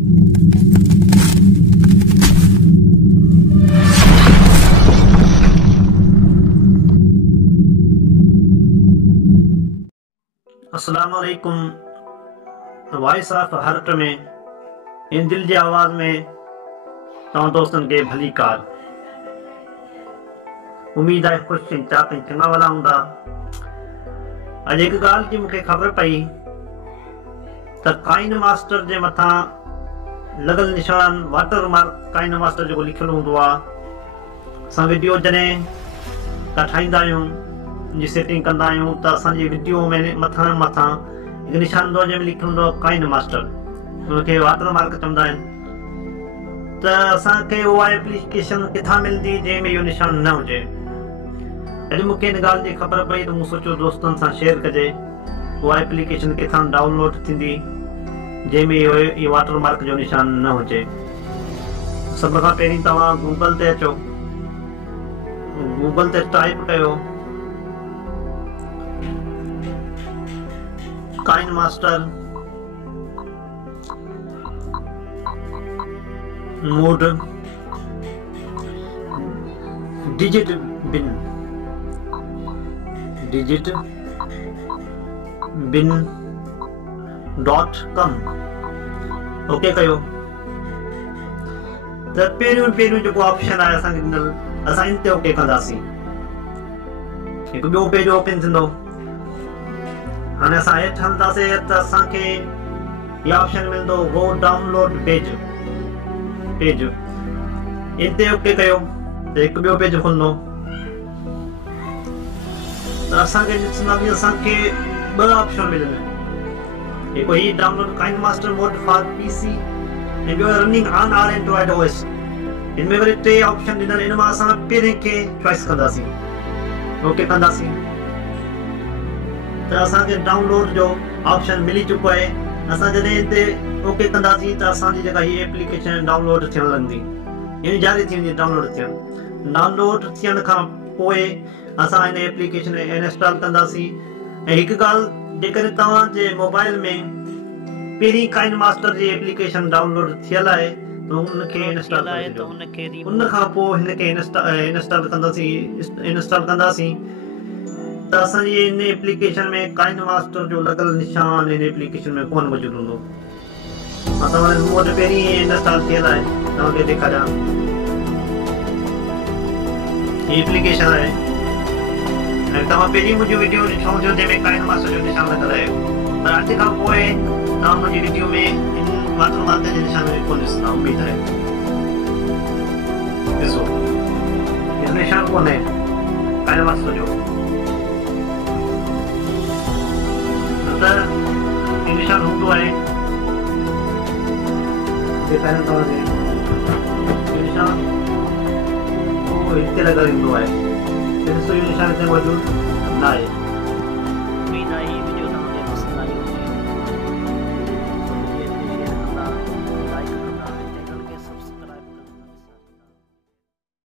अस्सलाम वालेकुम। Voice of heart में इन दिल जी आवाज़ में तव्हां दोस्तन के भली कार। उम्मीद है खुश चिंता चंगा वाला हूंदा। अॼु हिकु ॻाल्हि जी मूंखे ख़बर पई त काइन मास्टर जे मथां लॻल निशान वाटर मार्क काइन मास्टर जेको लिखियलु हूंदो आहे। असां वीडियो जॾहिं का ठाहींदा आहियूं जी सेटिंग कंदा आहियूं त असांजी वीडियो में मथां हिकु निशान हूंदो आहे जंहिंमें लिखियलु हूंदो आहे काइन मास्टर, उनखे वाटर मार्क चवंदा आहिनि। त असांखे उहा एप्लीकेशन किथां मिलंदी जंहिंमें इहो निशान न हुजे। अॼु मूंखे हिन ॻाल्हि जी ख़बर पई त मूं सोचियो दोस्तनि सां शेयर कजे उहा एप्लीकेशन किथां डाउनलोड थींदी जंहिंमें इहो वाटर मार्क जो निशान न हुजे। सभ खां पहिरीं तव्हां गूगल ते अचो, गूगल ते टाइप कयो Kine master mode digit bin.com okay कयो त पहिरियों जेको ऑप्शन आहे असांखे ॾिनल, असां इन ते ओके कंदासीं। हिकु ॿियो पेज ओपन थींदो। हाणे असां हेठि हलंदासीं त असांखे इहो ऑप्शन मिलंदो गो डाउनलोड पेज। इन ते ओके कयो त हिकु ॿियो पेज खुलंदो। त असांखे ॾिसंदासीं असांखे ॿ ऑप्शन मिलंदा। हिकु ही download Kine master mode for PC ऐं ॿियो running on our Android OS. इनमें वरी टे ऑप्शन ॾिनल। इन मां असां पहिरें खे चॉइस कंदासीं, ओके कंदासीं त असांखे डाउनलोड जो ऑप्शन मिली चुको आहे। असां जॾहिं हिते ओके कंदासीं त असांजी जेका हीअ एप्लीकेशन डाउनलोड थियण लॻंदी, यानी जारी थी वेंदी डाउनलोड थियण। डाउनलोड थियण खां पोइ असां हिन एप्लीकेशन इंस्टॉल कंदासीं। ऐं हिकु ॻाल्हि, जेकॾहिं तव्हांजे मोबाइल में पहिरीं काइन मास्टर जी एप्लीकेशन डाउनलोड थियल आहे त हुनखे इंस्टॉल कयो। उन खां पोइ हिनखे इंस्टॉल कंदासीं त असांजी हिन एप्लीकेशन में काइन मास्टर जो लॻल निशान हिन एप्लीकेशन में कोन मौजूदु हूंदो। असां मूं वटि पहिरीं इंस्टॉल थियल आहे, तव्हांखे ॾेखारियां। हीअ एप्लीकेशन आहे ऐं तव्हां पहिरीं मुंहिंजी वीडियो ॾिठो हुजो जंहिंमें काइन मास्टर जो निशान लॻल आहे। पर अॼु खां पोइ तव्हां मुंहिंजी वीडियो में इन वाटर मार्क जे निशान में कोन ॾिसंदा, उमेद आहे। ॾिसो इहो निशान कोन्हे काइन मास्टर जो। त इहो निशान हूंदो आहे ॾेखारियां तव्हांखे। इहो निशान हिते लॻल ईंदो आहे। ॾिसो इहो निशान हिते मौजूदु न आहे।